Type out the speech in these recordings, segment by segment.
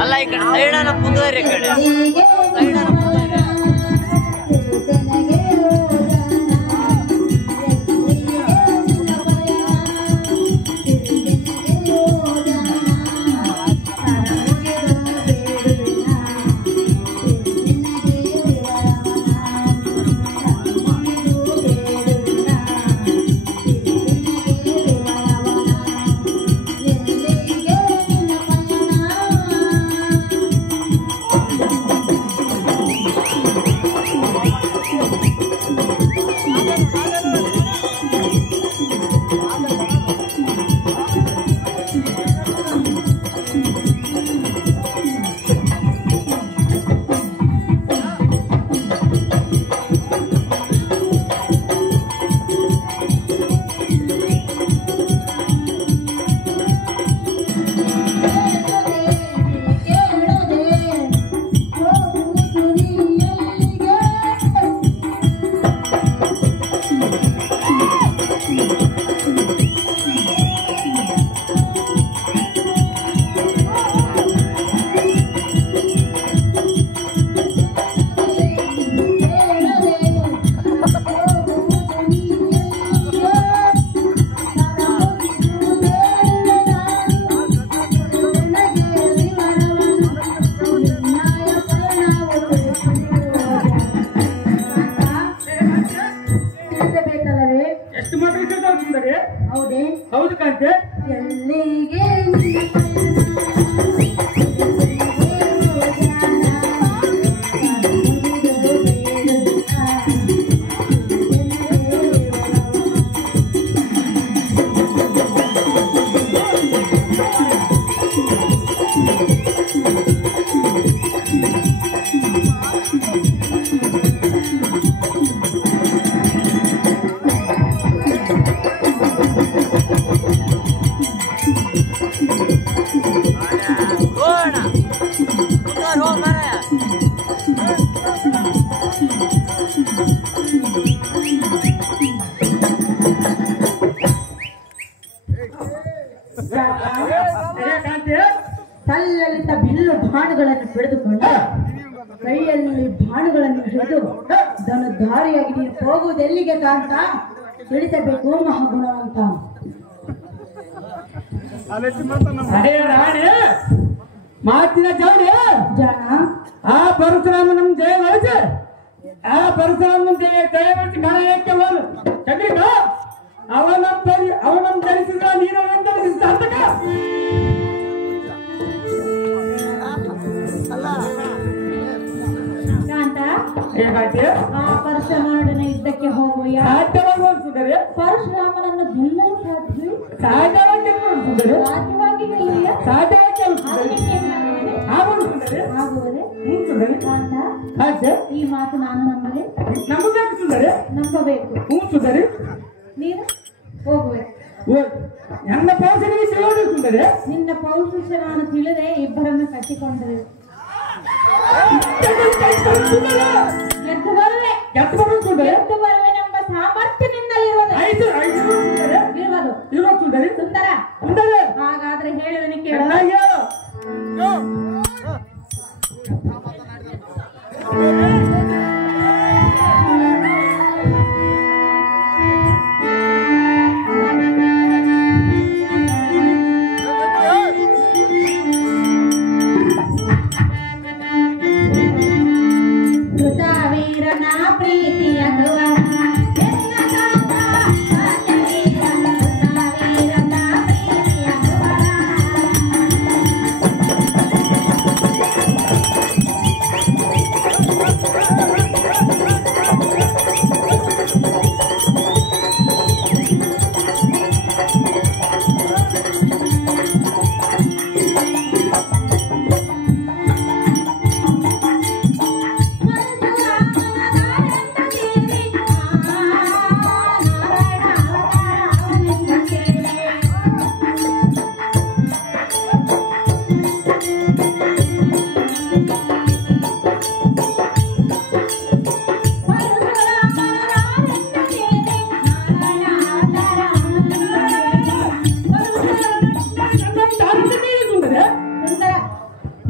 ಅಲ್ಲ ಈ ಕಡೆ ಸೈಡನ ಕುಂದರಿ ಈ ಕಡೆ ಸೈಡನ ಕುಂದರಿ ಹೌದು ಕಾಂತೆ ಎಲ್ಲಿಗೆ ತಲ್ಲಲಿತ ಬಿಲ್ಲು ಬಾಣಗಳನ್ನು ಪಡೆದುಕೊಂಡು ಕೈಯಲ್ಲಿ ಬಾಣಗಳನ್ನು ಹಿಡಿದು ದಾರಿಯಾಗಿ ನೀನು ಹೋಗುವುದೆಲ್ಲಿಗೆ ಅಂತ ತಿಳಿಸಬೇಕು ಮಹಾಗುಣವಂತ. ಮಾತಿನ ಜಾಣ ಆ ಪರಶುರಾಮನ ಜಯ ವಹಿಸಿ ಆ ಪರಶುರಾಮನ ದಯವಿಟ್ಟು ಗಾಯಕ್ಕೆ ಹೋಲು ಚಂದ್ರಿಕ ಅವನನ್ನು ಧರಿಸಿದ ನೀನು ಧರಿಸಿದ ಅಂತಕ ಆ ಪರಶುರಾಮನೊಡನೆ ಯುದ್ಧಕ್ಕೆ ಹೋಗುವ ಸಾಧ್ಯವಾಗುವಂತಿದ್ದಾರೆ ಪರಶುರಾಮನನ್ನು ಗೆಲ್ಲಲು ಸಾಧ್ಯವಾಗಿ ಸಾಧ್ಯವಾಗಿ ಗೆಲ್ಲುವ ಸಾಧ್ಯವಾಗಿ ಈ ಮಾತು ನಾನು ನಂಬಲೆ ನಮಗಾಗಿ ಸುಂದರಿ ನಂಬಬೇಕು. ಸುಂದರಿ ನೀನು ಹೋಗುವೆ. ನನ್ನ ಪೌರುಷನಿಗೆ ತಿಳಿಯೋದು ಸುಂದರಿ. ನಿನ್ನ ಪೌರುಷ ನಾನು ತಿಳಿದೆ ಇಬ್ಬರನ್ನು ಕಟ್ಟಿಕೊಂಡರೆ ಗೆದ್ದು ಬರುವೆ ಗೆದ್ದು ಬರುವೆನೆಂಬ ಸಾಮರ್ಥ್ಯ ನಿನ್ನಲ್ಲಿರುವುದು. ಸುಂದರ ಹಾಗಾದ್ರೆ ಹೇಳುವನಿ ಕೇಳ. ಕೃತವೀರನ ಪ್ರೀತಿಯ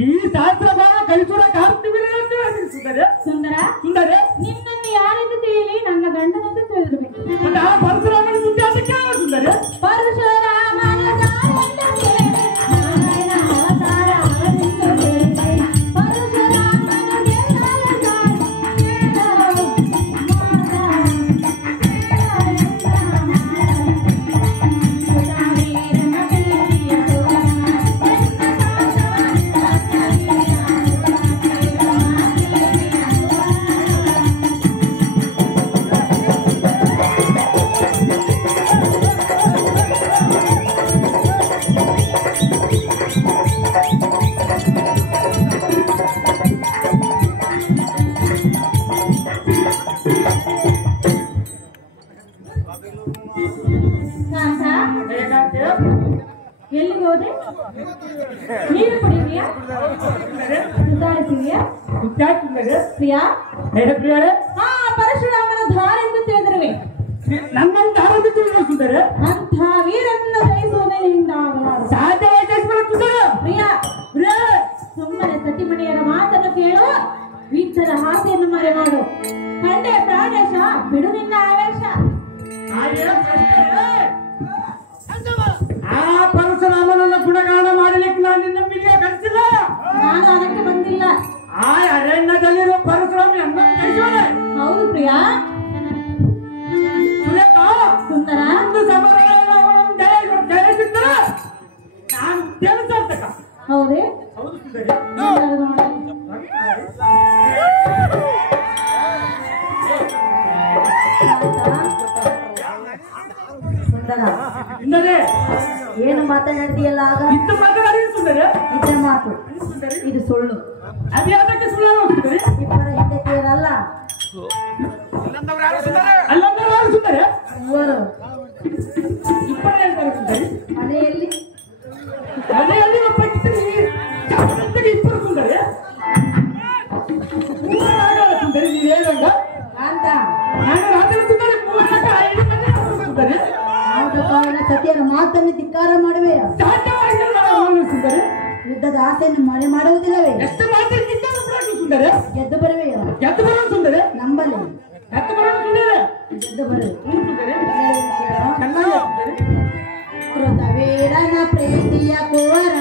ಈ ಶಾಸ್ತ್ರಭಾವ ಕಲಿಸುವ ಕಾರ್ತಿವೀರ ಸುಂದರ ಸುಂದರ ಸುಂದರ ನಿನ್ನನ್ನು ಯಾರೆಂದು ತಿಳಿಯಲಿ ನನ್ನ ಗಂಡನೆಂದು ತಿಳಿದಿರಬೇಕು. ಮತ್ತೆ ಆ ಪರಶುರಾಮನ ಮುಂದೆ ಅದಕ್ಕೆ ಸುಂದರ ಪರಶುರಾಮನ ದಾರಿಯಿಂದ ಕೇಳಿ ನಾರಾಯಣ ಅವತಾರ ಅವನಿಂದ ಕೇಳಿ ಪರಶುರಾಮನ ಗೆಲ್ಲಲ ದಾರಿ ಎಲ್ಲಿಗೆ ಹೋದೆ? ನೀರು ಕುಡಿದೀಯಾ? ಸುಧಾರಿಸಿದೀಯಾ? ಪ್ರಿಯಾ ಪ್ರಿಯರೇ ಹಾ ಪರಶುರಾಮನ ಧಾರೆಂದು ತಿಳಿದಿರುವೆ. ನನ್ನಂತ ಆರೋಗ್ಯ ತಿಳಿದ ಸುಂದರ ಅಂಥ ವೀರನ್ನ ಜಯಿಸುವುದೇ ನಿನ್ನಿಂದ ಆಗಲಾರದು. ಸಾಧ್ಯವಾದ ಸುಂದರ ಪ್ರಿಯಾ ಪ್ರಿಯ ಸುಮ್ಮನೆ ಸತಿಮಣಿಯರ ಮಾತನ್ನು ಕೇಳು, ವೀಕ್ಷರ ಹಾಸ್ಯನ್ನು ಮರೆ ಮಾಡು. ಕಂಡೆ ಪ್ರಾಣೇಶ ಬಿಡು ನಿನ್ನ ಆವೇಶ. ಆ ಪರಶುರಾಮನನ್ನ ಗುಣಗಾನ ಮಾಡಲಿಕ್ಕೆ ನಾನು ನಿನ್ನ ಬಿಲ್ಲಿಗೆ ಕಳಿಸಿಲ್ಲ. ನಾನು ಅದಕ್ಕೆ ಬಂದಿಲ್ಲ. ಆ ಅರಣ್ಯದಲ್ಲಿರುವ ಪರಶುರಾಮ ನನ್ನ ಕಳಿಸೋಣ. ಹೌದು ಪ್ರಿಯಾ. ಸುಂದರ ಒಂದು ಸಮಾರಂಭ ಜಯಿಸಿದ್ದರೆ ನಾನು ತಿಳಿಸಾರ್ತಕ. ಹೌದೇ? ಹೌದು ಸುಂದರಿ. ಸುಂದರ ಸುಂದರಿ ಏನು ಮಾತನಾಡ್ತೀಯಲ್ಲ ಆಗ? ಇದ್ದು ಮಾತನಾಡಿ ಸುಂದರಿ. ಇದೇ ಮಾತು, ಸುಂದರಿ ಇದು ಸುಳ್ಳು. ಅದು ಯಾತಕ್ಕೆ ಸುಳ್ಳು ಸುಂದರಿ? ಇಬ್ಬರ ಹೆಂಡತಿಯರಲ್ಲ, ಅಲ್ಲಂದ್ರೆ ಯಾರು ಸುಂದರಿ? ಮೂವರು ಇಬ್ಬರು ಹೇಳ್ತಾರೆ ಸುಂದರಿ. ಮನೆಯಲ್ಲಿ ಮನೆಯಲ್ಲಿ ಒಬ್ಬ ಇಬ್ಬರು ಸುಂದರಿ. ಮೂವರಾಗಲ್ಲ ಸುಂದರಿ ನೀನು ಹೇಳಂಗ. ಕಾಂತ ನಾನು ರಾತ್ರಿ ಸುಂದರಿ 3 ಮಂದಿ ಸುಂದರಿ. ಅವನ ಸತಿಯರ ಮಾತನ್ನು ಧಿಕ್ಕಾರ ಮಾಡುವೆಯ? ಸುಂದರಿ ಯುದ್ಧದ ಆಸೆಯನ್ನು ಮನೆ ಮಾಡುವುದಿಲ್ಲವೇ? ಎಷ್ಟು ಮಾತ್ರ ಸುಂದರಿ ಗೆದ್ದು ಬರುವೆಯ? ಎದ್ದು ಬರೋ ಸುಂದರಿ ನಂಬಲಿ ಎದ್ದು ಬರೋ ಸುಂದರಿ ಗೆದ್ದು ಬರುವೆ. ಸುಂದರಿ ಚೆನ್ನಾಗಿ ಸುಂದರಿ. ಕೃತವೀರನ ಪ್ರೀತಿಯ ಕುವರ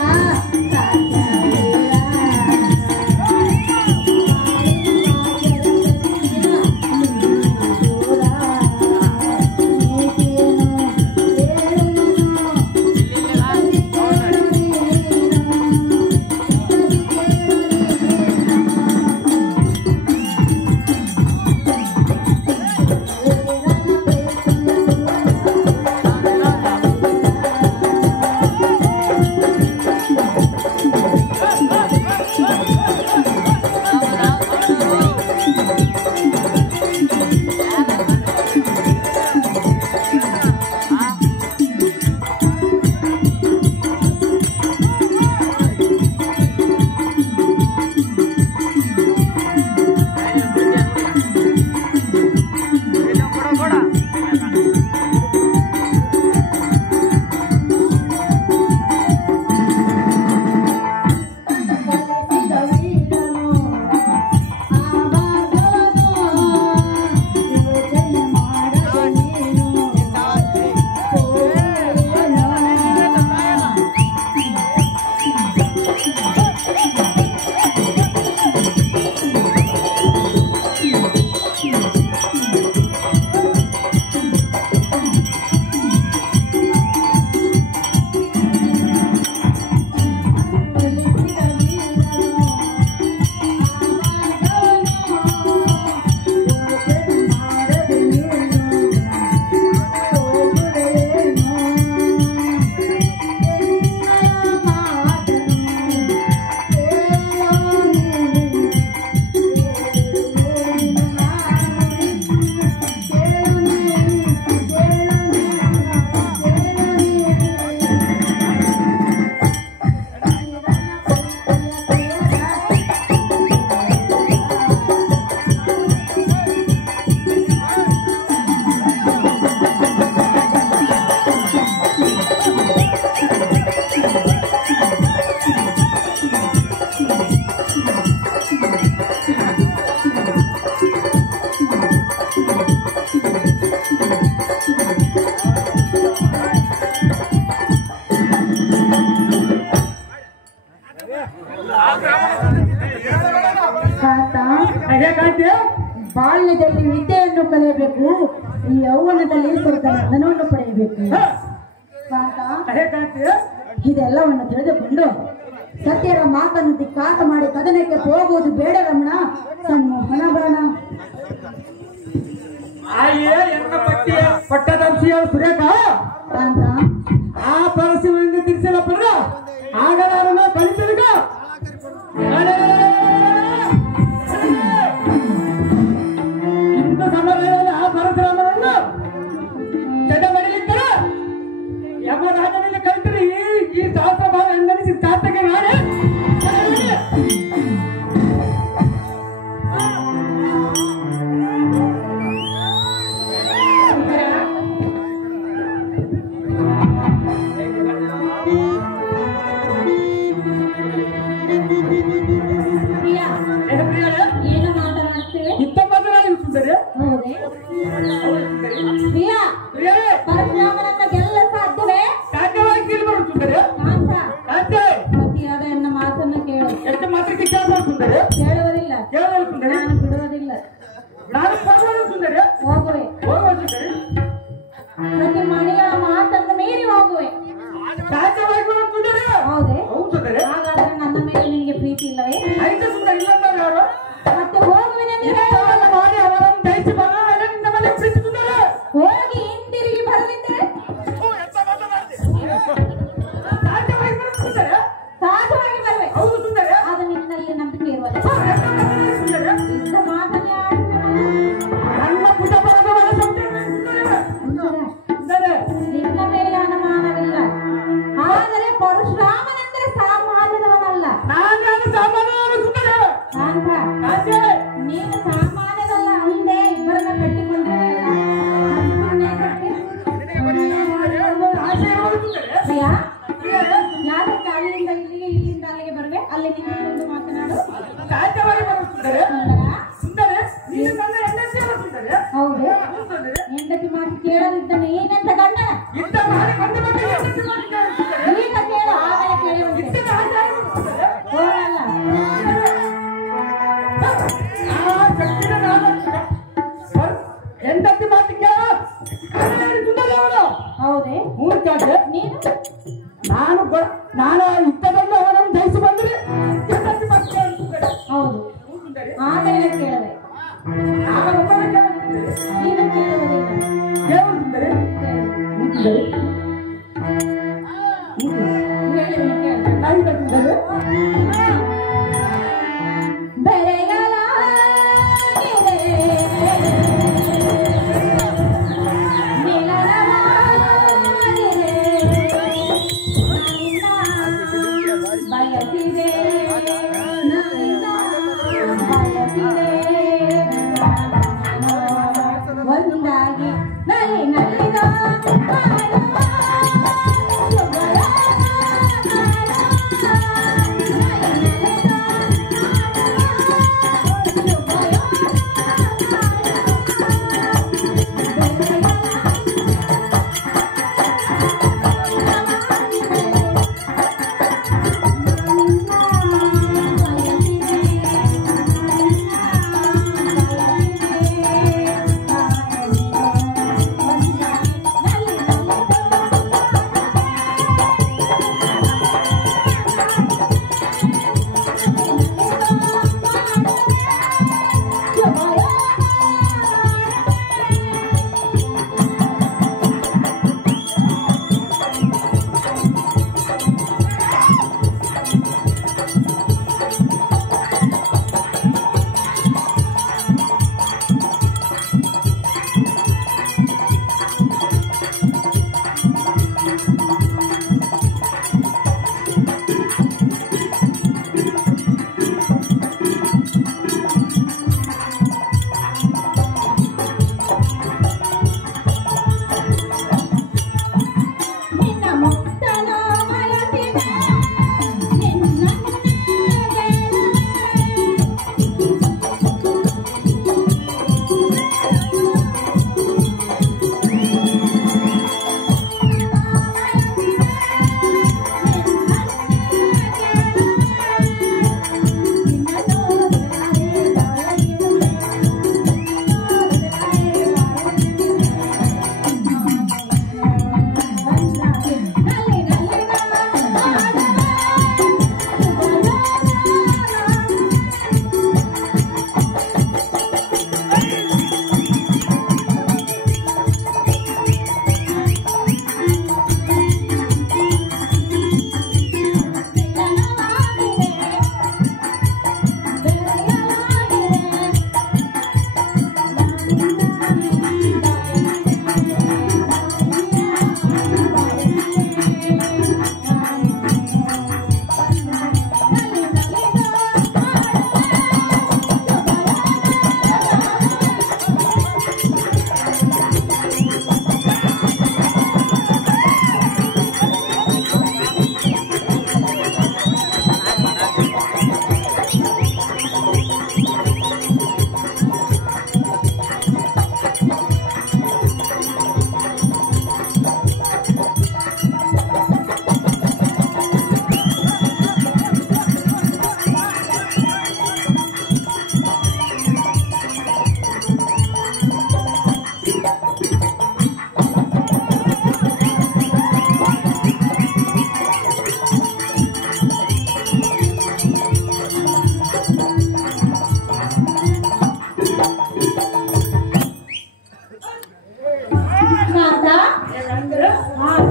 ಬಾಲ್ಯದಲ್ಲಿ ವಿದ್ಯೆಯನ್ನು ಕಲಿಯಬೇಕು, ಈ ಯೌವನದಲ್ಲಿ ಸ್ವಲ್ಪ ಧನವನ್ನು ಪಡೆಯಬೇಕು. ಇದೆಲ್ಲವನ್ನು ತಿಳಿದುಕೊಂಡು ಸತ್ಯರ ಮಾತನ್ನು ಧಿಕ್ಕಾರ ಮಾಡಿ ಕದನಕ್ಕೆ ಹೋಗುವುದು ಬೇಡ ರಮಣ. ಸನ್ಮೋಹನ ಬಾಣ ಪಟ್ಟದಂಶಿಯ ಸುರೇಖ ಅಂತ ಆ ಪರಶಿವನಿಂದ ತಿರ್ಸಲ ಪಡ ಆಗಲಾರನ ಕಲಿತಿರುಗ ಇಂದು ಸಮಯದಲ್ಲಿ ಆ ಪರಶುರಾಮನನ್ನು ಜಡ ಮಾಡಲಿದ್ದರೆ ಯಮರಾಜನಲ್ಲಿ ಕಲಿತರೆ ಈ ಶಾಸ್ತ್ರ ಭಾವ ಎಂದನಿಸಿ ತಾತಗೆ ಮಾಡಿ ಏನು ಮಾತನಾಡುತ್ತೇವೆ? ಇತ್ತ ಮಾತನಾಡುತ್ತಿದ್ದಾರೆ. ಪರಶುರಾಮನನ್ನ ಗೆಲ್ಲಲು ಸಾಧ್ಯವೇ? ಸಾಧ್ಯವಾಗಿ ಗೆಲ್ಲಬರುತ್ತಿದ್ದಾರೆ. ಪತಿಯಾದ ಎನ್ನ ಮಾತನ್ನು ಕೇಳು. ಎಷ್ಟು ಮಾತ್ರಕ್ಕೆ ಕೇಳಬರುತ್ತಿದ್ದಾರೆ? ಕೇಳುವುದಿಲ್ಲ, ಕೇಳಬರುತ್ತಿದ್ದಾರೆ. ನಾನು ಬಿಡುವುದಿಲ್ಲ. ನಾನು ಬರುತ್ತಿದ್ದಾರೆ. ಹೋಗುವೆ, ಹೋಗುತ್ತಿದ್ದಾರೆ. ಪ್ರತಿ ಮನೆಗಳ ಮಾತನ್ನು ಮೀರಿ ಹೋಗುವೆ. ಸಾಧ್ಯವಾಗಿ ಬರುತ್ತಿದ್ದಾರೆ. ಹೌದೇ? ಹೌದಿದ್ದಾರೆ. ಹಾಗಾದ್ರೆ ನನ್ನ ಮೇಲೆ ನಿನಗೆ ಪ್ರೀತಿ ಇಲ್ಲವೇ? ಐದು ಸುಂದರ ಇಲ್ಲಂದ್ರೆ ಯಾರು ಮತ್ತೆ ಹೋಗುವೆ ಮಾಡಿ ಅವರನ್ನು ಜಯಿಸಿ ಬಂದ ನಿನ್ನ ಮೇಲೆ ಪ್ರೀತಿಸುತ್ತಾರೆ. ಹೋಗಿ ಹಿಂದಿರುಗಿ ಬರಲಿದ್ದರೆ ಸಾಧ್ಯವಾಗಿ ಬರುತ್ತಿದ್ದಾರೆ. ಸಹಜವಾಗಿ ಬರುವೆ. ಹೌದು ಸುಂದರ. ಅದು ನಿನ್ನಲ್ಲಿ ನಂಬಿಕೆ ಇರುವುದು. ಸುಂದರ ಇಂಥ ಮಾತನ್ನೇ ನನ್ನ ಪುಟ ಬರದವರ ನಿನ್ನ ಮೇಲೆ ಅನುಮಾನವಿಲ್ಲ. ಆದರೆ ಪರಶುರಾಮನೆಂದರೆ ಸಾಮಾನ್ಯದವನಲ್ಲ. ನಾನು ಸಾಮಾನ್ಯವಾದ ಸುಂದರ. ನೀನು ಸಾಮಾನ್ಯದಲ್ಲ. ಅಂದೆ ಇಬ್ಬರನ್ನ ಕಟ್ಟಿಕೊಂಡಿರಲಿಲ್ಲ. ಯಾಕೆ ಅಲ್ಲಿಂದ ಇಲ್ಲಿಗೆ, ಇಲ್ಲಿಂದ ಅಲ್ಲಿಗೆ ಬರುವೆ? ಅಲ್ಲಿ ನಿಂತು ಮಾತನಾಡು. ಸಾಧ್ಯವಾಗಿ ಬರುತ್ತಿದ್ದಾರೆ. ಸುಂದರ ನೀನು ನನ್ನ ಹೆಂಡತಿ ಬರುತ್ತಿದ್ದಾರೆ. ಹೌದು, ಹೆಂಡತಿ ಮಾತು ಕೇಳದಿದ್ದಾನೆ ಏನಂತ ಗಂಡ ಇಂಥ ಮಾಡಿ ಬಂದ ಬಗ್ಗೆ ಹೆಂಡತಿ ಮಾಡಿ ಕೇಳುತ್ತಿದ್ದಾರೆ. ಈಗ ಕೇಳು, ಆಮೇಲೆ ಕೇಳುವಂತೆ. ಹೋಗಲ್ಲ. ಹೆಂಡತಿ ಮಾತಿಗೆ ಸುಂದರ ಅವನು. ಹೌದೇ? ಮೂರ್ಖಾದ್ರೆ ನೀನು ನಾನು ಯುದ್ಧದಲ್ಲಿ ಅವನನ್ನು ಜಯಿಸಿ ಬಂದರೆ ಹೆಂಡತಿ ಮಾತು ಕೇಳುತ್ತಿದ್ದಾರೆ. ಹೌದು, ಸುಂದರಿ ಆಮೇಲೆ ಕೇಳದೆ. ಆಗ ಒಬ್ಬನೇ ಕೇಳುತ್ತಿದ್ದಾರೆ. ನೀನು ಕೇಳುವುದಿಲ್ಲ. ಕೇಳುತ್ತಿದ್ದಾರೆ.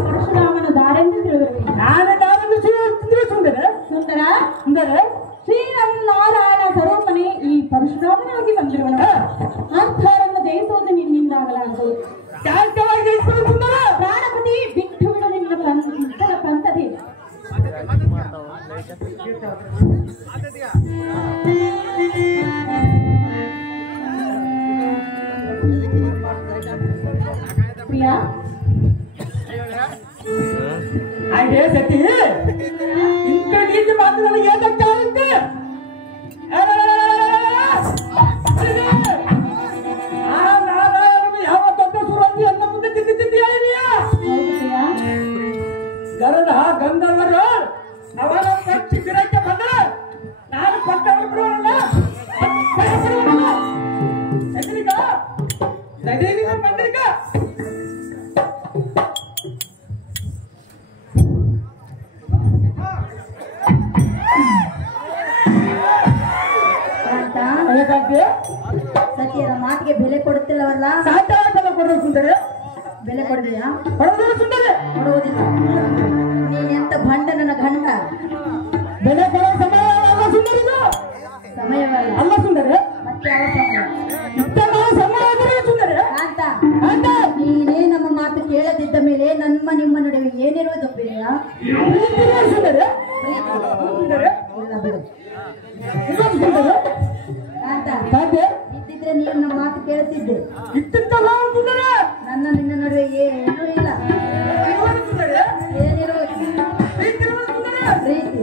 ಪರಶುರಾಮನ ದಾರೆಂದು ತಿಳಿದಿರಬೇಕು. ನಾನು ದಾರನ್ನು ಸುಂದರ ಸುಂದರ ಸುಂದರ ಶ್ರೀನಾರಾಯಣ ಸ್ವರೂಪನೇ ಈ ಪರಶುರಾಮನಾಗಿ ಬಂದಿರುವನು. ಅಂಥವರನ್ನು ಜಯಿಸುವುದು ನಿನ್ನಿಂದಾಗಲಾಗದು. ಶಾಂತವಾಗಿ ಜಯಿಸುವುದು ಸುಂದರ. ಪ್ರಾಣಪತಿ ಬಿಟ್ಟು ಬಿಡು ನಿನ್ನ ಪಂಥದಿ. ಪ್ರಿಯಾ ಹಾಗೆ ಸತಿ ಇಂಥ ನೀತಿ ಮಾತು ನನಗೆ ಏನಾಗ್ತಾಯಿತ್ತು? ನಾರಾಯಣನು ಯಾವ ದೊಡ್ಡ ಸುರಂಗಿ ಅನ್ನ ಮುಂದೆ ತಿದ್ದಿದ್ದೀಯಾ? ಗರುಡ ಗಂಧರ್ವರು ಅವರ ಶಿಬಿರಕ್ಕೆ ಬಂದರೆ ನಾನು ಪಟ್ಟವನ್ನು ಬಿಡುವಲ್ಲ, ಮಂದಿರಿಕ ಸತಿಯರ ಮಾತಿಗೆ ಬೆಲೆ ಕೊಡುತ್ತಿಲ್ಲವಲ್ಲ? ಸಾಧ್ಯ ಕೊಡೋ ಸುಂದರ ಬೆಲೆ ಕೊಡಲಿಲ್ಲ? ಕೊಡೋದಿಲ್ಲ ಸುಂದರ, ಕೊಡುವುದಿಲ್ಲ. ನೀನೆಂತ ಭಂಡ ನನ್ನ ಗಂಡ. ಬೆಲೆ ಕೊಡೋ ಸಮಯ ಅಲ್ಲ ಸುಂದರ, ಸಮಯವಲ್ಲ. ಅಲ್ಲ ಸುಂದರ, ಮತ್ತೆ ಯಾವ ಸಮಯ? ಸಮಯ ಸುಂದರ ಅಂತ ನೀನೇ ನಮ್ಮ ಮಾತು ಕೇಳದಿದ್ದ ಮೇಲೆ ನಮ್ಮ ನಿಮ್ಮ ನಡುವೆ ಏನಿರುವುದು ಪ್ರಿಯ? ಸುಂದರ ಇಲ್ಲ ಬಿಡು ಸುಂದರ ಅಂತ ಸಾಧ್ಯ ಇದ್ದಿದ್ರೆ ನೀನು ನಮ್ಮ ಮಾತು ಕೇಳುತ್ತಿದ್ದೆ. ಇತ್ತಿತ್ತಲ್ಲ ಸುಂದರ, ನನ್ನ ನಿನ್ನ ನಡುವೆ ಏನೂ ಇಲ್ಲ. ಏನಿರುವುದು ಪ್ರೀತಿ.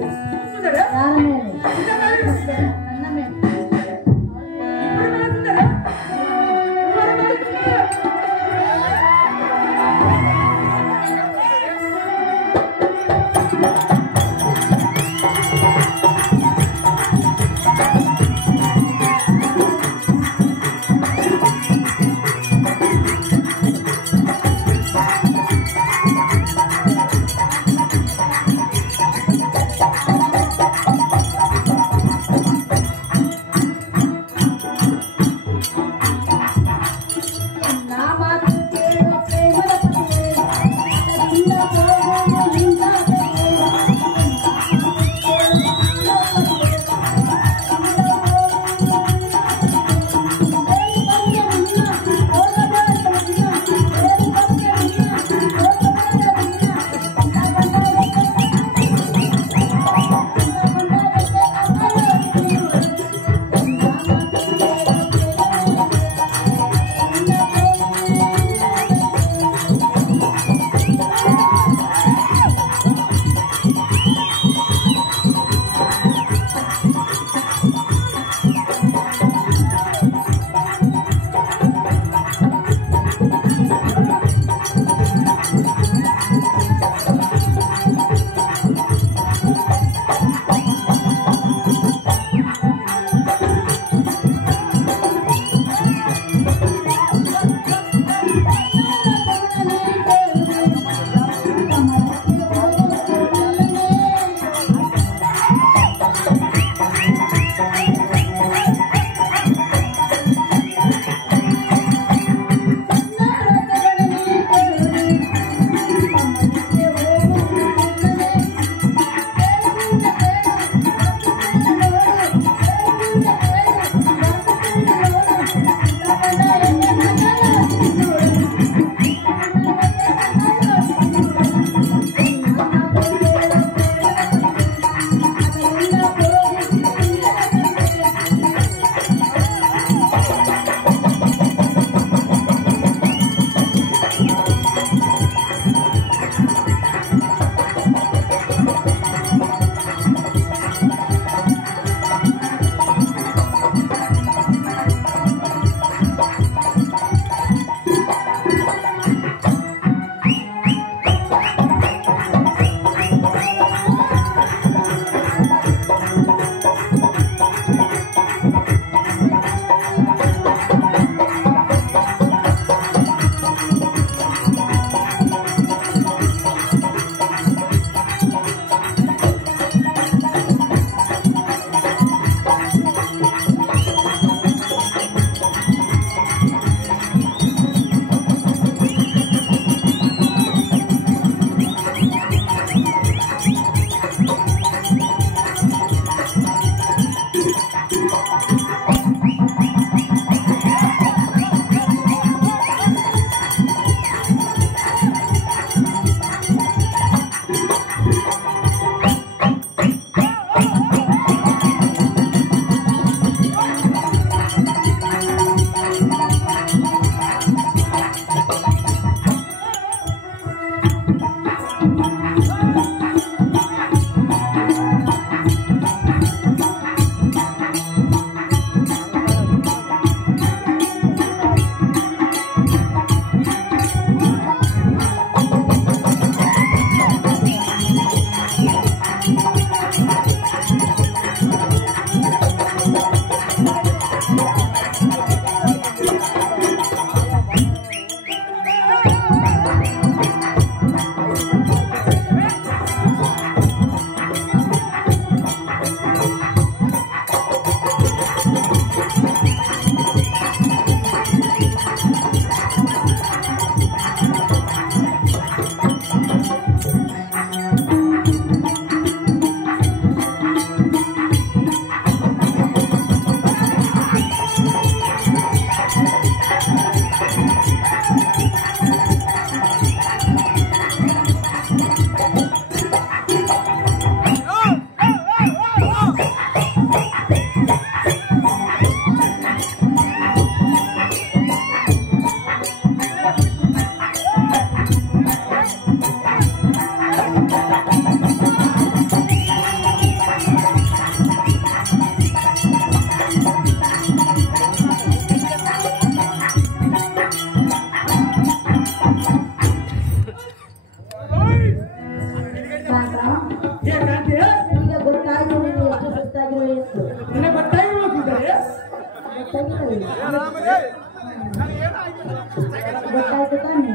ಗೊತ್ತಾಯ್ತು ತಾನೆ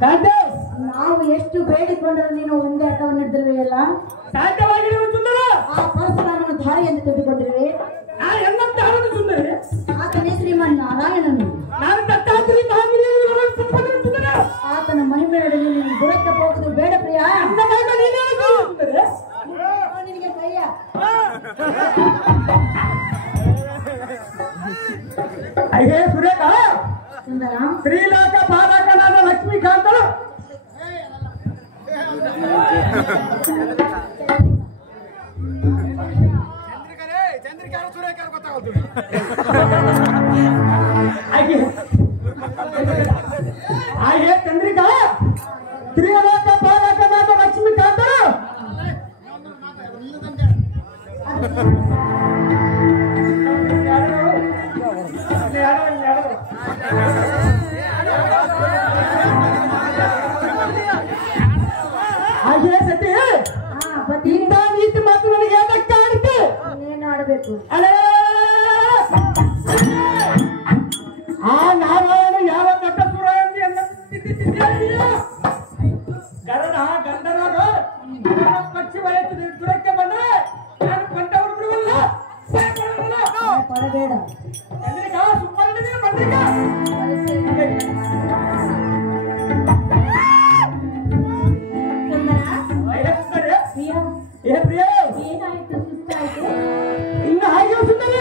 ತಾತ, ನಾವು ಎಷ್ಟು ಬೇಡಿಕೊಂಡರೂ ನೀನು ಒಂದೇ ಆಟವನ್ನು ಹಿಡಿದಿರುವೆಯಲ್ಲ, ಸಾಧ್ಯವಾಗಿರುವ ಸುಂದರ ಆ ಪರಶುರಾಮನ ಧಾರೆ ಎಂದು ತೆಗೆದುಕೊಂಡಿರುವೆ. ಆತನೇ ಶ್ರೀಮನ್ ನಾರಾಯಣನು. ಆತನ ಮಹಿಮೆಯೊಡನೆ ನೀನು ದೊರಕಬಹುದು ಬೇಡ ಪ್ರಿಯ. ನಿನಗೆ ಕೈಯ ಅಯ್ಯೇ ಸುರೇಖ, ಸುಂದರ ಶ್ರೀಲೋಕ ಪಾಲಕನಾದ ಲಕ್ಷ್ಮೀಕಾಂತರು ಹಾಗೆ ಚಂದ್ರಿಕಾ, ತ್ರಿಲೋಕ ಪಾಲಕನಾದ ಲಕ್ಷ್ಮೀಕಾಂತರು ಹಾಗೆ ಸತಿ ಇಂಥ ನೀತಿ ಮಾತು ನನಗೆ ಏನಕ್ಕೆ ಆಡಿತು? ನೀನು ಆಡಬೇಕು. ಆ ನಾರಾಯಣ ಯಾವ ದೊಡ್ಡ ಸುರ ಗರಡ ಗಂಧರಾಗ ಪಕ್ಷಿ ವಯಸ್ಸು ದುರಕ್ಕೆ ಬಂದ್ರೆ ನಾನು ಕೊಂಡವರು ಬಿಡುವಲ್ಲ, ಪಡಬೇಡ. ಸುಮ್ಮನೆ ಬಂದಿಗ ಏನಾಯ್ತು? ಸುಸ್ತಾಯ್ತು? ಇನ್ನು ಹಾಗೆ ಸುಂದರಿ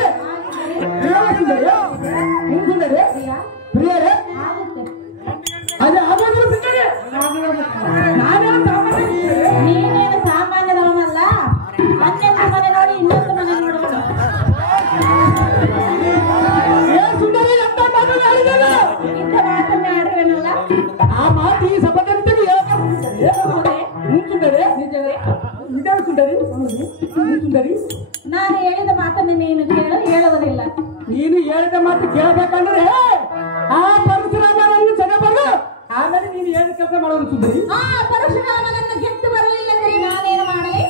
ಸುಂದರಿ ಪ್ರಿಯರೇ, ಆಗುತ್ತೆ. ಅದೇ ಆಗೋದ್ರು ಸುಂದರಿ ನಾನೇನು ನೀನೇನು ಸಾಮಾನ್ಯದವನಲ್ಲ. ಅನ್ನೊಂದು ಮನೆ ನೋಡಿ ಇನ್ನೊಂದು ಮನೆ ನೋಡೋಣ. ಸುಂದರಿ ಅಂತ ಮಾತು ಹೇಳಿದಲ್ಲ, ಇಂಥ ಮಾತನ್ನೇ ಆಡುವೇನಲ್ಲ. ಆ ಮಾತು ಈ ಸಭಾದಂತೆಗೆ ಹೌದೇ? ಸುಂದರಿ ನಿಜವೇ? ಇದೇ ಸುಂದರಿ ಸುಂದರಿ, ನಾನು ಹೇಳಿದ ಮಾತನ್ನು ನೀನು ಹೇಳುವುದಿಲ್ಲ. ನೀನು ಹೇಳಿದ ಮಾತು ಕೇಳಬೇಕಂದ್ರೆ ಆ ಪರಶುರಾಮನನ್ನು ಸೆಳೆಬರು, ಆಮೇಲೆ ನೀನು ಏನು ಕೆಲಸ ಮಾಡೋದು ಸುಂದರಿ. ಆ ಪರಶುರಾಮನನ್ನು ಗೆದ್ದು ಬರಲಿಲ್ಲ ಅಂದರೆ ನಾನೇನು ಮಾಡಲಿ?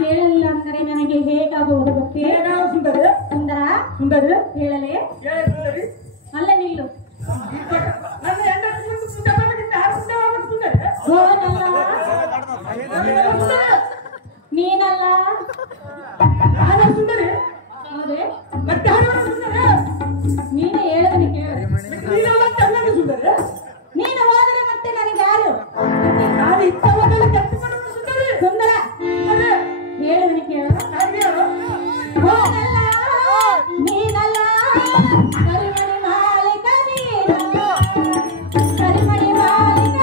ಕೇಳಲಿಲ್ಲ ಅಂದರೆ ನನಗೆ ಹೇಗಾಗುವುದು ಗೊತ್ತೇ? ಸುಂದರಿ ಸುಂದರ ಸುಂದರಿ ಹೇಳಲೇ? ಸುಂದರಿ ಅಲ್ಲ ನಿಲ್ಲು. ನನ್ನ ಹೆಂಡತಿ ಮುಂದೆ ಬರಬೇಕಿಂತ ಮುಂದೆ ಹೋಗ್ಬೇಕು ಸುಂದರಿ. ನೀನಲ್ಲ ಸುಂದರಿ ಹೌದೇ? ಮತ್ತೆ ಸುಂದರಿ ನೀನೇ ಹೇಳದನಿ ಕೇಳ. ಸುಂದರಿ ನೀನು ಹೋದರೆ ಮತ್ತೆ ನನಗೆ ಯಾರು? ನಾನು ಇತ್ತವಾಗೆಲ್ಲ ಕೆಲಸ ಮಾಡೋದು ಸುಂದರಿ. ಸುಂದರ ಸುಂದರಿ ಹೇಳದನಿ ಕೇಳ. ಹೋಗಲ್ಲ ನೀನಲ್ಲ ಕರಿಮಣಿ ಮಾಲಿಕ ನೀನು, ಕರಿಮಣಿ ಮಾಲಿಕ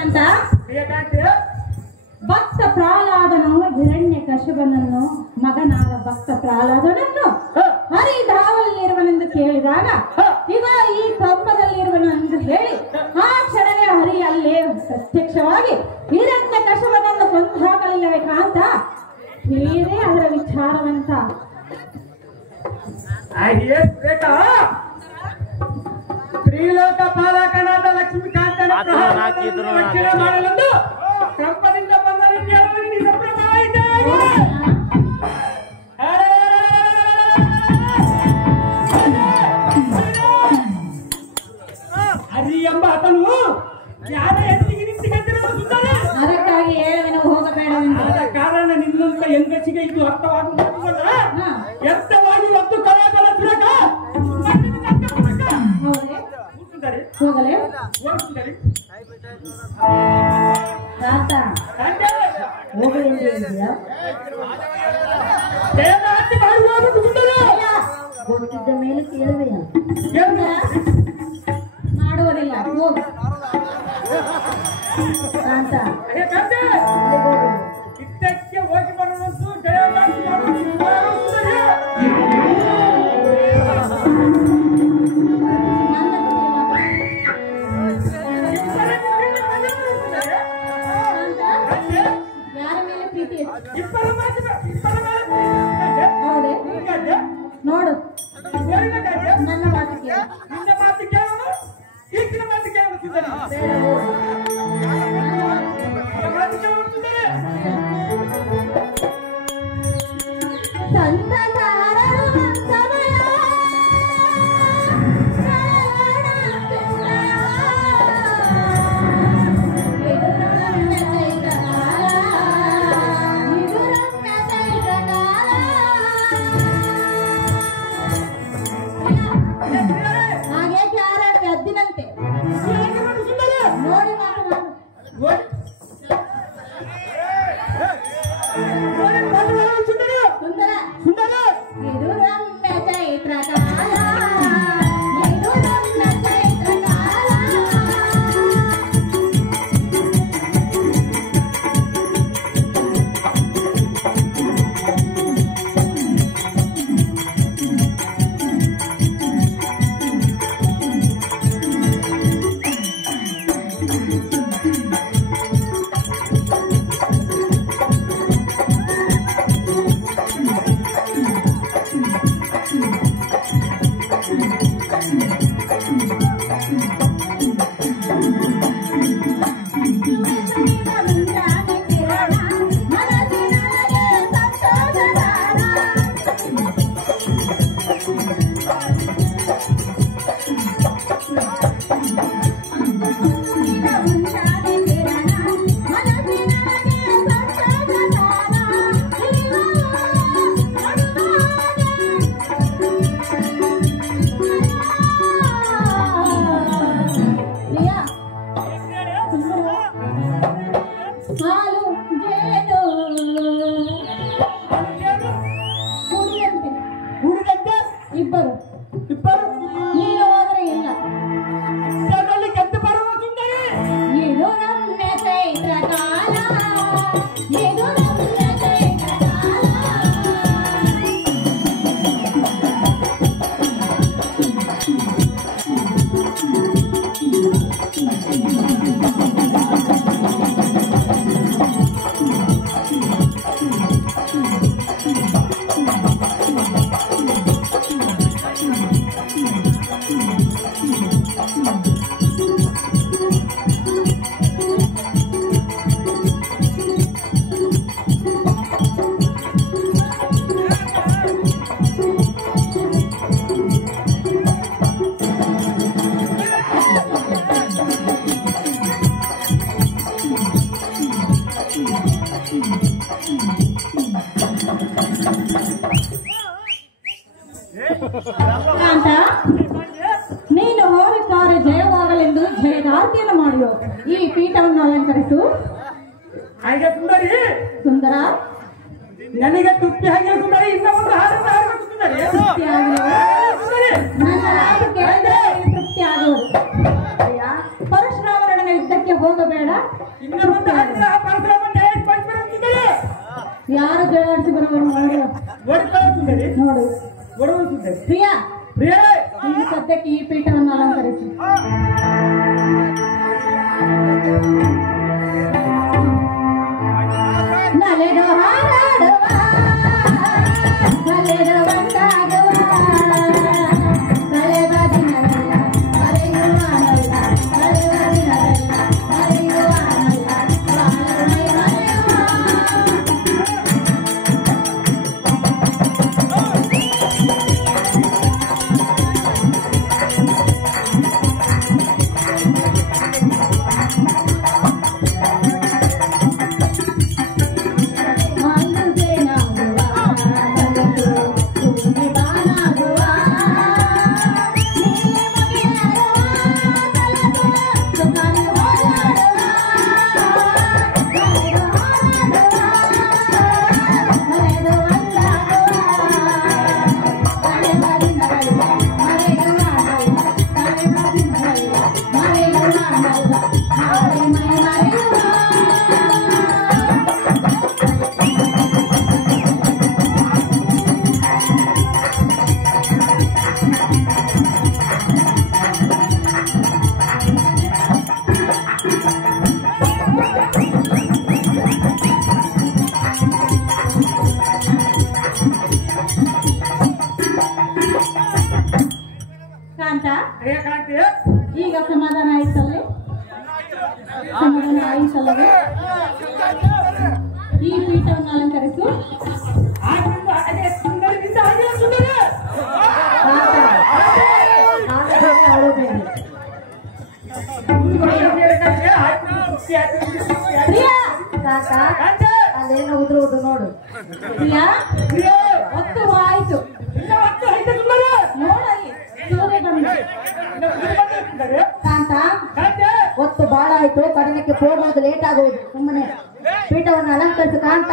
ಅಂತ ಭಕ್ತ ಪ್ರಹ್ಲಾದನು ಹಿರಣ್ಯಕಶಿಪನನ್ನು ಮಗನಾದ ಭಕ್ತ ಪ್ರಹ್ಲಾದನನ್ನು ಹರಿಧಾವಲ್ಲಿರುವನೆಂದು ಕೇಳಿದಾಗ ಈಗ ಈ ಕಂಬದಲ್ಲಿರುವನು ಎಂದು ಹೇಳಿ ಆ ಕ್ಷಣವೇ ಹರಿ ಅಲ್ಲೇ ಪ್ರತ್ಯಕ್ಷವಾಗಿ ಹಿರಣ್ಯಕಶಿಪನನ್ನು ಕೊಂದು ಹಾಕಲಿಲ್ಲವೇ ಕಾಂತ? ಹೇಳೇ ಅದರ ವಿಚಾರವಂತ. ತ್ರಿಲೋಕ ಪಾಲಕನಾದ ಲಕ್ಷ್ಮೀಕಾಂತನ ರಕ್ಷಣೆ ಮಾಡಲೆಂದು ಕಂಪನಿಂದ ಬಂದ ವಿದ್ಯಾರ್ಥಿ ಸಂಭ್ರಮವಾಯಿತು. ಹರಿ ಎಂಬ ಆತನು ಯಾರ ಹೆಂಡತಿಗೆ ನಿಂತಿಗೆಂದಿರುವ ಸುಂದರಿ. ಅದಕ್ಕಾಗಿ ಹೇಳುವೆನು ಹೋಗಬೇಡವೆಂದು. ಆದ ಕಾರಣ ನಿನ್ನಂತ ಹೆಂಗಸಿಗೆ ಇದು ಅರ್ಥವಾಗುವುದಲ್ಲ. ಎಂತವಾಗಿ ಒತ್ತು ಕಲಾಬಲ ಸುರಕ ಹೋಗಲೇ ಗೊತ್ತಿದ್ದ ಮೇಲೆ ಕೇಳುವೆಯ ಮಾಡುವುದಿಲ್ಲ. ಹೋಗು ಕಾಂತ ಇದ್ದಕ್ಕೆ ಹೋಗಿ ಬರುವುದು ಯಾರ ಮೇಲೆ ಪ್ರೀತಿ? ಹೌದೇ? ನೋಡು ನನ್ನ ಮಾತು ಕೇಳು. ನಿನ್ನ ಮಾತು ಕೇಳೋಣ, ಈಗಿನ ಮಾತು ಕೇಳುತ್ತಿದ್ದಾರೆ. ಮಾತು ಕೇಳುತ್ತಿದ್ದಾರೆ. ಹಾಗೆ ಯಾರ ಎದ್ದಿನಂತೆ ನೋಡಿ ಮಾತನಾಡು. ಕಾಂತ, ನೀನು ಹೋದ ಕಾರ್ಯ ಜಯವಾಗಲೆಂದು ಜಯದಾರ್ತಿಯನ್ನು ಮಾಡಿಯೋ ಈ ಪೀಠವನ್ನು ಅಲಂಕರಿಸು. ಹಾಗೆ ಸುಂದರಿ, ಸುಂದರ, ನನಗೆ ತೃಪ್ತಿ ಹಾಗೆ ಸುಂದರಿ. ಇನ್ನ ಒಂದು ಹಾಡನ್ನು ಹಾಡಬೇಕು ಸುಂದರಿ. ತೃಪ್ತಿ ಆಗುವುದು. ಸುಂದರಿ, ನನ್ನ ಮಾತು ಕೇಳಿದ್ರೆ ತೃಪ್ತಿ ಆಗುವುದು. ಪರಶುರಾಮನ ಯುದ್ಧಕ್ಕೆ ಹೋಗಬೇಡ. ಇನ್ನ ಒಂದು ಹಾಡನ್ನ ಆ ಪರಶುರಾಮನ ಜಯ ಪಡಿಸ್ಬೇಕು ಸುಂದರಿ. ಯಾರು ಜಯಾಡಿಸಿ ಬರುವರು ನೋಡು. ಓಡಿಕೊಳ್ಳ ಸುಂದರಿ, ನೋಡು ಓಡುವ ಸುಂದರಿ. ಪ್ರಿಯ, ಪ್ರಿಯ, ಈ ಸದ್ಯಕ್ಕೆ ಈ ಪೀಠವನ್ನು ಅಲಂಕರಿಸಿ. ನಲೆದು ಹಾರಾಡುವ, ನಲೆದು ಒಂದಾಗುವ, ತಲೆವ ದಿನವೆಲ್ಲ ಮರೆಯುವಾನಲ್ಲ, ತಲೆವ ದಿನವೆಲ್ಲ ಮರೆಯುವಾನಲ್ಲ, ಬಾಳಮೈ ಮರೆಯುವ. ಕಾಂತ, ಈಗ ಸಮಾಧಾನ ಆಯ್ತಲ್ಲೇ? ಸಮಾಧಾನ ಆಯ್ತಲ್ಲವೇ? ಈ ಪೀಠವನ್ನು ಅಲಂಕರಿಸು. ಅದೇನೋ ಉದುರುವುದು ನೋಡು. ಪ್ರಿಯಾ, ಒತ್ತು ಆಯ್ತು. ನೋಡಲಿ ಸೂರ್ಯ ಬಂದ. ಕಾಂತ, ಒತ್ತು ಬಾಳ ಆಯ್ತು, ಕಡನಕ್ಕೆ ಹೋಗೋದು ಲೇಟ್ ಆಗೋದು. ಸುಮ್ಮನೆ ಪೀಠವನ್ನು ಅಲಂಕರಿಸು ಕಾಂತ.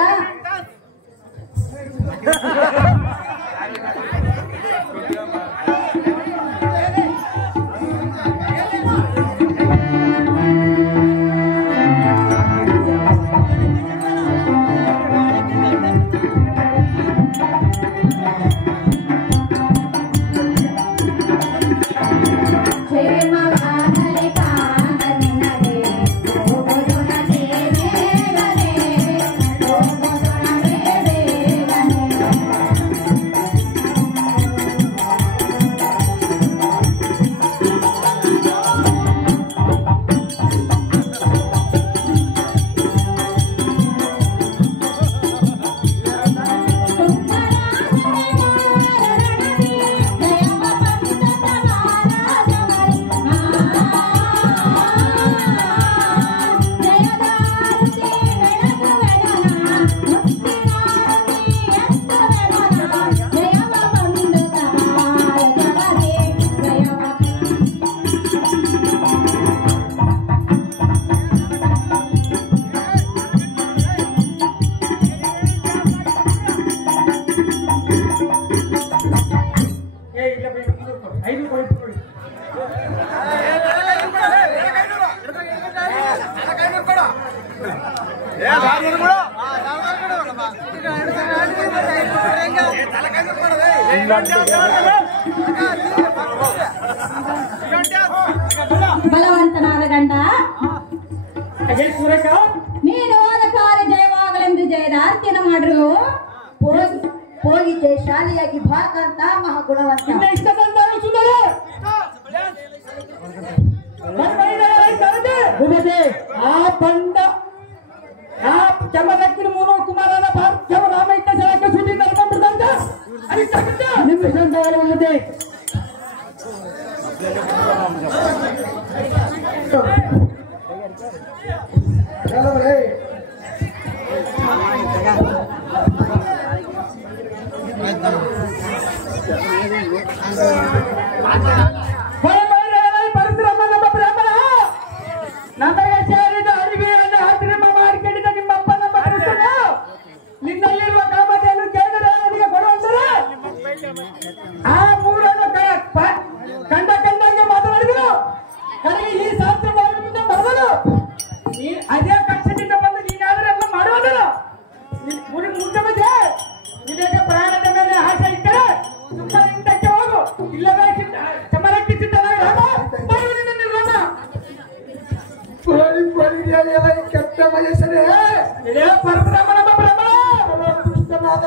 ಬಲವಂತನಾದ ಗಂಡ, ನೀನು ಹೋದ ಕಾರ್ಯ ಜಯವಾಗಲೆಂದು ಜಯದಾರ್ತಿಯನ್ನು ಮಾಡ್ರು. ಹೋಗಿ ಜಯಶಾಲಿಯಾಗಿ ಭಾಗಂತ ಮಹಾಗುಣವಂತ. ಆ ಕೆಮ್ಮದಕ್ಕಿನ ಮೂರು ಕುಮಾರನ ಭಾರ್ಗವ ರಾಮಯ್ಯ ಜನಕ್ಕೆ ಸುದ್ದಿ ನಡ್ಕೊಂಡ್ಬಿಡ್ದಂತ ನಿಮಿಷ ಪರಶುರಾಮ ನಮ್ಮ ಬ್ರಾಹ್ಮಣ ನಮಗೆ ಸೇರಿದ ಅಡಿಗೆಯನ್ನು ಆಶ್ರಮ ಮಾಡಿಕೊಂಡಿದ್ದ ನಿಮ್ಮಪ್ಪ ನಮ್ಮ ಕೃಷ್ಣನು ನಿನ್ನಲ್ಲಿರುವ ಕಾಮತೆಯನ್ನು ಕೇಳಿದರೆ ಅವನಿಗೆ ಕೊಡುವಂದರೆ ಆ ಮೂರನ್ನು ಕಂಡಂಗೆ ಮಾತನಾಡಿದರು. ಕಡೆಗೆ ಈ ಶಾಸ್ತ್ರ ಮುಂದೆ ಬರದನು ಅದೇ ಕಕ್ಷದಿಂದ ಬಂದು ನೀನಾದ್ರೆ ಎಲ್ಲ ಮಾಡುವುದನು ಮುಂದೆ ಮಧ್ಯೆ ನಿನಗೆ ಪ್ರಾಣದ ಮೇಲೆ ಆಸೆ ಇದ್ದರೆ ತುಂಬ ಹಿಂದಕ್ಕೆ ಹೋಗು, ಇಲ್ಲವೇ ಚಮರಕ್ಕೆ ಸಿದ್ಧನಾಗಿ ಕೆಟ್ಟ ವಯಸ್ಸರೇ ಪರಶುರಾಮ ನಮ್ಮ ಬ್ರಾಹ್ಮಣ ದುಷ್ಟನಾದ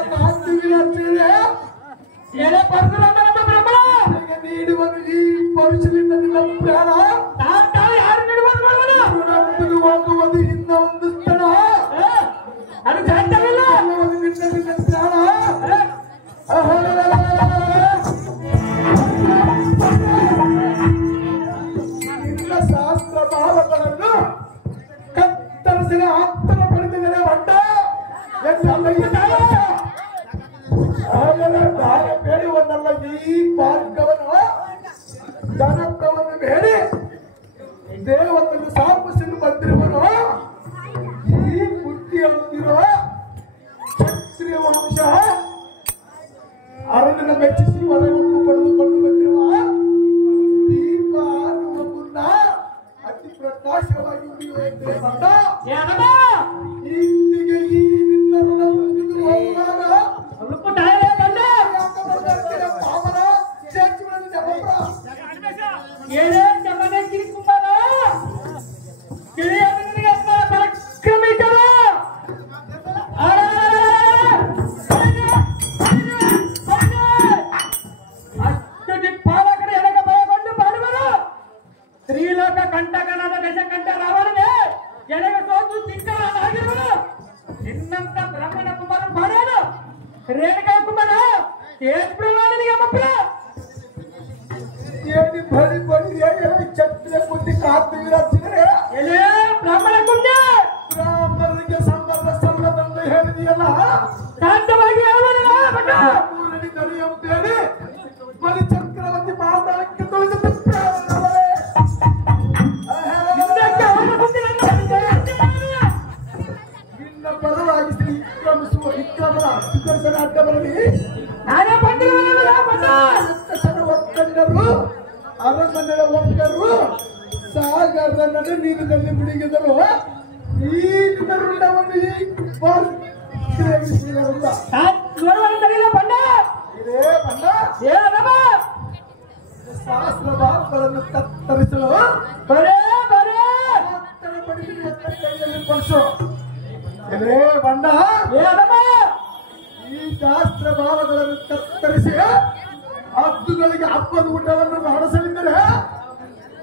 ಪರಶುರಾಮ ನಮ್ಮ ಬ್ರಾಹ್ಮಣ ನೀಡುವನು ಈ ಪರುಷದಿಂದ ನಿನ್ನ ಪ್ರಾಣ ಯಾರು ನೀಡುವುದು ಹೋಗುವುದು ಇನ್ನ ಒಂದು ಸ್ಥಳ ಅದು ಸಾಧ್ಯವಿಲ್ಲ. ನಿನ್ನ ಪ್ರಾಣ ನಿನ್ನ ಶಾಸ್ತ್ರ ಭಾವಗಳನ್ನು ಕತ್ತರಿಸಿದ ಆತ್ಮನ ಪಡೆದಿದ್ದಾರೆ ಒಡ್ಡ ಬೇಡುವನ್ನಲ್ಲ ಈ ಭಾರ್ಗವನು ಜನತ್ವವನ್ನು ಬೇಡಿ ದೇವತನ್ನು ಸಾಪಿಸಲು ಬಂದಿರುವನು. ಈ ಬುದ್ಧಿಯಲ್ಲಿರುವ ಕ್ಷತ್ರಿಯ ವಂಶ ಅರಣ್ಯನ ಮೆಚ್ಚಿಸಿ ಹೊರಗನ್ನು ಪಡೆದುಕೊಂಡು ಬಂದಿರುವ ದೀಪ ಆರುವ ಮುನ್ನ ಅತಿ ಪ್ರಕಾಶವಾಗಿ ಉಳಿಯುವಂತೆ ಬಂದ ಇಂದಿಗೆ ಈ ನಿನ್ನ ಋಣ ಮುಗಿದು ಹೋಗುವಾಗ ಪಾವನ ಚೇರ್ಚಿಗಳನ್ನು ಜಪಪ್ರ ಏನೇ ಚಮನೆ ಕಿರಿಕುಮಾರ ಕಿರಿಯನಿಗೆ ಪರಾಕ್ರಮಿಕರು ಅಷ್ಟು ದಿಕ್ಪಾಲಕರು ಎಡಗೆ ಭಯಗೊಂಡು ಮಾಡುವರು. ತ್ರಿಲೋಕ ಕಂಟಕನಾದ ದಶಕಂಠ ರಾವಣನೇ ಎಡಗೆ ಸೋತು ಚಿಕ್ಕನಾಗಿರುವನು. ನಿನ್ನಂತ ಬ್ರಾಹ್ಮಣ ಕುಮಾರ ಮಾಡೋನು ರೇಣುಕಾ ಕುಮಾರ ಏನಿಗೆ ಮಕ್ಕಳ ಏನಿ ಬಳಿ ಬಂದಿಯ ಕ್ಷತ್ರಿಯ ಬುದ್ಧಿ ಕಾಡ್ತಿದ್ರೆ ಎಲೆ ಬ್ರಾಹ್ಮಣ ಕುಂಡ ಬ್ರಾಹ್ಮಣರಿಗೆ ಸಂಬಂಧ ಸಲ್ಲದಂತ ಹೇಳಿದೆಯಲ್ಲ, ಶಾಂತವಾಗಿ ಹೇಳುವುದಿಲ್ಲ ಮಗ. ಊರಲ್ಲಿ ನಡೆಯುತ್ತೇನೆ ಬಲಿ ಚಕ್ರವರ್ತಿ ಮಾತಾಡಕ್ಕೆ ತೊಳೆದು ನಿನ್ನ ಪರವಾಗಿ ಶ್ರೀ ವಿಕ್ರಮನ ಅಧಿಕರ್ಷಣ ಅಡ್ಡ ಬರಲಿ ನಾನೇ ಬಂದಿರಲಿಲ್ಲ ಮಗ. ಒಕ್ಕಂಡರು ಅರಮನೆಯ ಒಕ್ಕರು ಸಾಗರದ ನಡೆ ನೀರಿನಲ್ಲಿ ಮುಳುಗಿದರು. ಈ ನಿನ್ನ ಋಣವನ್ನು ಈ ಇದೇ ಬಣ್ಣ ಸಹಸ್ರ ಭಾಗಗಳನ್ನು ಕತ್ತರಿಸಲು ಕೈಯಲ್ಲಿ ಪಡಿಸು. ಇದೇ ಬಣ್ಣ ಈ ಶಾಸ್ತ್ರ ಭಾವಗಳನ್ನು ಕತ್ತರಿಸಿ ಹಬ್ಬಗಳಿಗೆ ಹಬ್ಬದ ಊಟವನ್ನು ಮಾಡಿಸಲಿದ್ದರೆ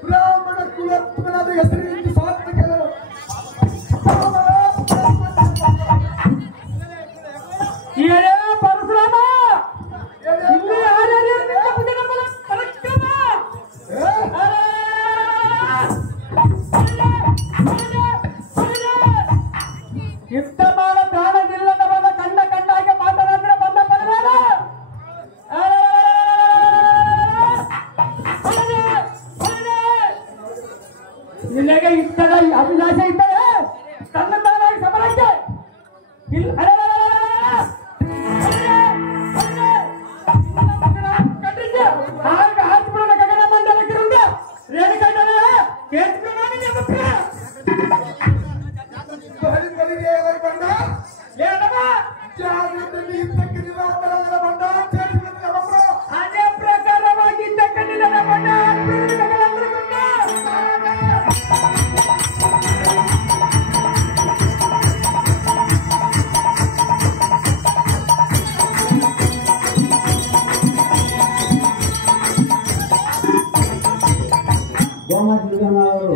ಬ್ರಾಹ್ಮಣ ಕುಲತ್ಮನಾದ ಹೆಸರಿನಿಂದ ಸಾಧ್ಯ ಕೆಲವು ಪರಶುರಾಮ ಇಂಥ ಮಾಡ ಪ್ರಾಣವಿಲ್ಲದವನ ಕಂಡಾಗೆ ಮಾತನಾಡಿದ್ರೆ ಬಂದ ಪರಿವಾರ ನಿನಗೆ ಇಂಥದ ಅಭಿಲಾಷೆ ಇದ್ದರೆ ತನ್ನ ತಾನಾಗಿ ಸಮರಕ್ಕೆ ಆಗ ಹಾಸ್ಬಿಡೋಣ ಗಗನ ಮಂಡಲಕ್ಕಿರುಂಡ ರೇಣುಕಾ ಬಳಿಗೆ ಬಂದ ಜಾಗದಲ್ಲಿ ಇದ್ದಕ್ಕಿಲ್ಲ ಬಂದ ಅದೇ ಪ್ರಕಾರವಾಗಿ ಇದ್ದಕ್ಕಿಲ್ಲ ಗೋಮಾತೆ ಅವರು